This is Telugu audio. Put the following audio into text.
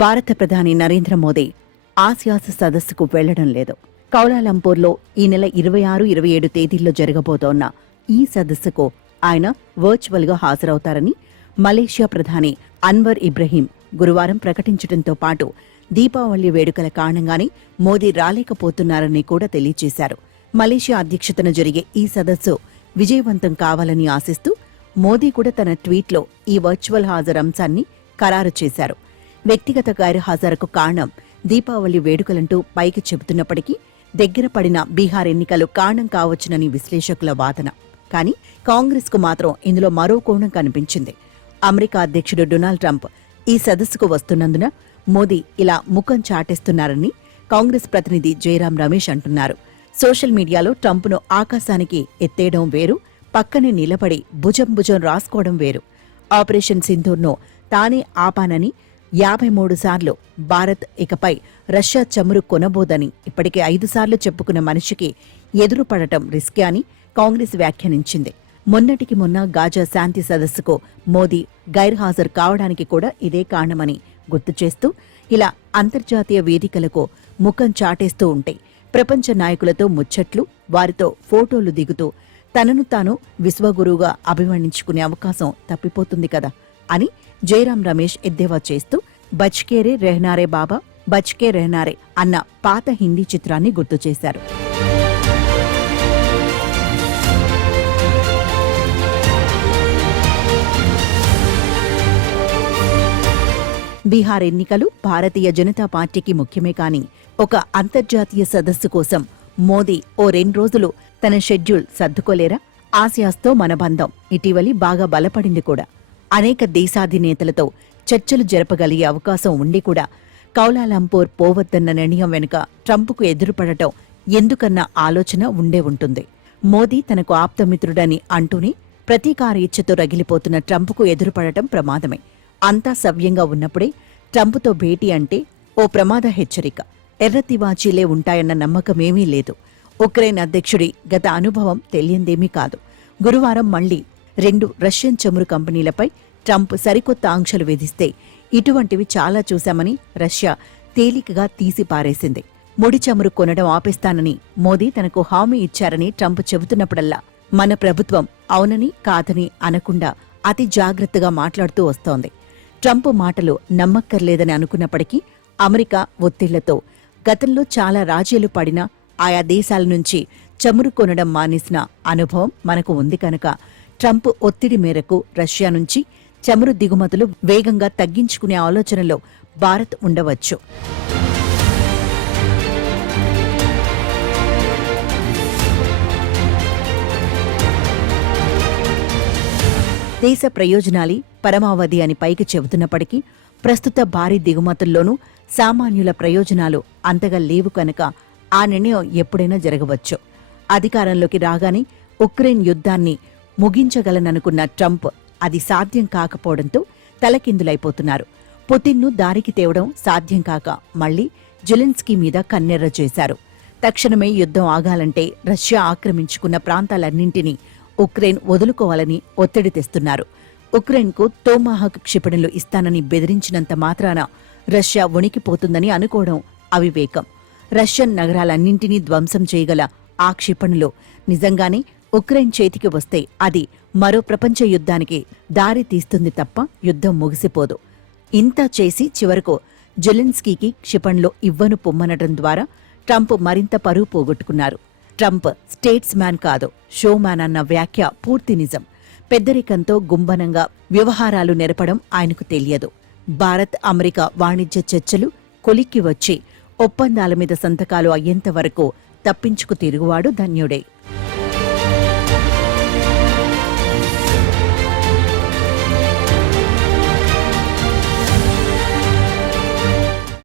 భారత ప్రధాని నరేంద్ర మోదీ ఆసియాస్ సదస్సుకు వెళ్లడం లేదు. కౌలాలంపూర్లో ఈ నెల 26, 27 తేదీల్లో జరగబోతోన్న ఈ సదస్సుకు ఆయన వర్చువల్గా హాజరవుతారని మలేషియా ప్రధాని అన్వర్ ఇబ్రహీం గురువారం ప్రకటించడంతో పాటు దీపావళి వేడుకల కారణంగానే మోదీ రాలేకపోతున్నారని కూడా తెలియజేశారు. మలేషియా అధ్యక్షతన జరిగే ఈ సదస్సు విజయవంతం కావాలని ఆశిస్తూ మోదీ కూడా తన ట్వీట్లో ఈ వర్చువల్ హాజరు అంశాన్ని ఖరారు చేశారు. వ్యక్తిగత గైర్హాజరుకు కారణం దీపావళి వేడుకలంటూ పైకి చెబుతున్నప్పటికీ దగ్గర పడిన బీహార్ ఎన్నికలు కారణం కావచ్చునని విశ్లేషకుల వాదన. కానీ కాంగ్రెస్కు మాత్రం ఇందులో మరో కోణం కనిపించింది. అమెరికా అధ్యక్షుడు డొనాల్డ్ ట్రంప్ ఈ సదస్సుకు వస్తున్నందున మోదీ ఇలా ముఖం చాటేస్తున్నారని కాంగ్రెస్ ప్రతినిధి జయరాం రమేష్ అంటున్నారు. సోషల్ మీడియాలో ట్రంప్ను ఆకాశానికి ఎత్తేయడం వేరు, పక్కనే నిలబడి భుజం భుజం రాసుకోవడం వేరు. ఆపరేషన్ సింధూర్ను తానే ఆపానని 53 సార్లు భారత్ ఇకపై రష్యా చమురు కొనబోదని ఇప్పటికే 5 సార్లు చెప్పుకున్న మనిషికి ఎదురుపడటం రిస్కే అని కాంగ్రెస్ వ్యాఖ్యానించింది. మొన్నటికి మొన్న గాజా శాంతి సదస్సుకు మోదీ గైర్హాజరు కావడానికి కూడా ఇదే కారణమని గుర్తు చేస్తూ ఇలా అంతర్జాతీయ వేదికలకు ముఖం చాటేస్తూ ఉంటే ప్రపంచ నాయకులతో ముచ్చట్లు, వారితో ఫోటోలు దిగుతూ తనను తాను విశ్వగురువుగా అభివర్ణించుకునే అవకాశం తప్పిపోతుంది కదా అని జయరాం రమేష్ ఎద్దేవా చేస్తూ బచ్కే రెహనారే బాబా, బచ్కే రెహనారే అన్న పాత హిందీ చిత్రాన్ని గుర్తు చేశారు. బీహార్ ఎన్నికలు భారతీయ జనతా పార్టీకి ముఖ్యమే కాని ఒక అంతర్జాతీయ సదస్సు కోసం మోదీ ఓ 2 రోజులు తన షెడ్యూల్ సర్దుకోలేరా? ఆసియాస్తో మన బంధం ఇటీవలి బాగా బలపడింది కూడా. అనేక దేశాధినేతలతో చర్చలు జరపగలిగే అవకాశం ఉండి కూడా కౌలాలంపూర్ పోవద్దన్న నిర్ణయం వెనుక ట్రంప్కు ఎదురుపడటం ఎందుకన్న ఆలోచన ఉండే ఉంటుంది. మోదీ తనకు ఆప్తమిత్రుడని అంటూనే ప్రతీకార ఇచ్చతో రగిలిపోతున్న ట్రంప్కు ఎదురుపడటం ప్రమాదమే. అంతా సవ్యంగా ఉన్నప్పుడే ట్రంప్తో భేటీ అంటే ఓ ప్రమాద హెచ్చరిక. ఎర్రతివాచీలే ఉంటాయన్న నమ్మకమేమీ లేదు. ఉక్రెయిన్ అధ్యక్షుడి గత అనుభవం తెలియందేమీ కాదు. గురువారం మళ్లీ 2 రష్యన్ చమురు కంపెనీలపై ట్రంప్ సరికొత్త ఆంక్షలు విధిస్తే ఇటువంటివి చాలా చూశామని రష్యా తేలికగా తీసిపారేసింది. ముడి చమురు కొనడం ఆపేస్తానని మోదీ తనకు హామీ ఇచ్చారని ట్రంప్ చెబుతున్నప్పుడల్లా మన ప్రభుత్వం అవునని కాదని అనకుండా అతి జాగ్రత్తగా మాట్లాడుతూ వస్తోంది. ట్రంప్ మాటలు నమ్మక్కర్లేదని అనుకున్నప్పటికీ అమెరికా ఒత్తిళ్లతో గతంలో చాలా రాజీలు పడినా ఆయా దేశాల నుంచి చమురు కొనడం మానేసిన అనుభవం మనకు ఉంది కనుక ట్రంప్ ఒత్తిడి మేరకు రష్యా నుంచి చమురు దిగుమతులు వేగంగా తగ్గించుకునే ఆలోచనలో భారత్ ఉండవచ్చు. దేశ ప్రయోజనాలే పరమావధి అని పైకి చెబుతున్నప్పటికీ ప్రస్తుత భారీ దిగుమతుల్లోనూ సామాన్యుల ప్రయోజనాలు అంతగా లేవు కనుక ఆ నిర్ణయం ఎప్పుడైనా జరగవచ్చు. అధికారంలోకి రాగానే ఉక్రెయిన్ యుద్ధాన్ని ముగించగలననుకున్న ట్రంప్ అది సాధ్యం కాకపోవడంతో తలకిందులైపోతున్నారు. పుతిన్ను దారికి తేవడం సాధ్యం కాక మళ్లీ జెలెన్స్కీ మీద కన్నెర్ర చేశారు. తక్షణమే యుద్ధం ఆగాలంటే రష్యా ఆక్రమించుకున్న ప్రాంతాలన్నింటినీ ఉక్రెయిన్ వదులుకోవాలని ఒత్తిడి తెస్తున్నారు. ఉక్రెయిన్కు తోమాహక్ క్షిపణులు ఇస్తానని బెదిరించినంత మాత్రాన రష్యా వణికిపోతుందని అనుకోవడం అవివేకం. రష్యన్ నగరాలన్నింటినీ ధ్వంసం చేయగల ఆ క్షిపణులు నిజంగానే ఉక్రెయిన్ చేతికి వస్తే అది మరో ప్రపంచ యుద్ధానికి దారి తీస్తుంది తప్ప యుద్ధం ముగిసిపోదు. ఇంత చేసి చివరకు జెలెన్స్కీకి క్షిపణులు ఇవ్వను పొమ్మనడం ద్వారా ట్రంప్ మరింత పరువు పోగొట్టుకున్నారు. ట్రంప్ స్టేట్స్ మ్యాన్ కాదు, షో మ్యాన్ అన్న వ్యాఖ్య పూర్తి నిజం. పెద్దరికంతో గుంబనంగా వ్యవహారాలు నెరపడం ఆయనకు తెలియదు. భారత్ అమెరికా వాణిజ్య చర్చలు కొలిక్కి వచ్చి ఒప్పందాల మీద సంతకాలు అయ్యేంతవరకు తప్పించుకు తిరుగువాడు ధన్యుడే.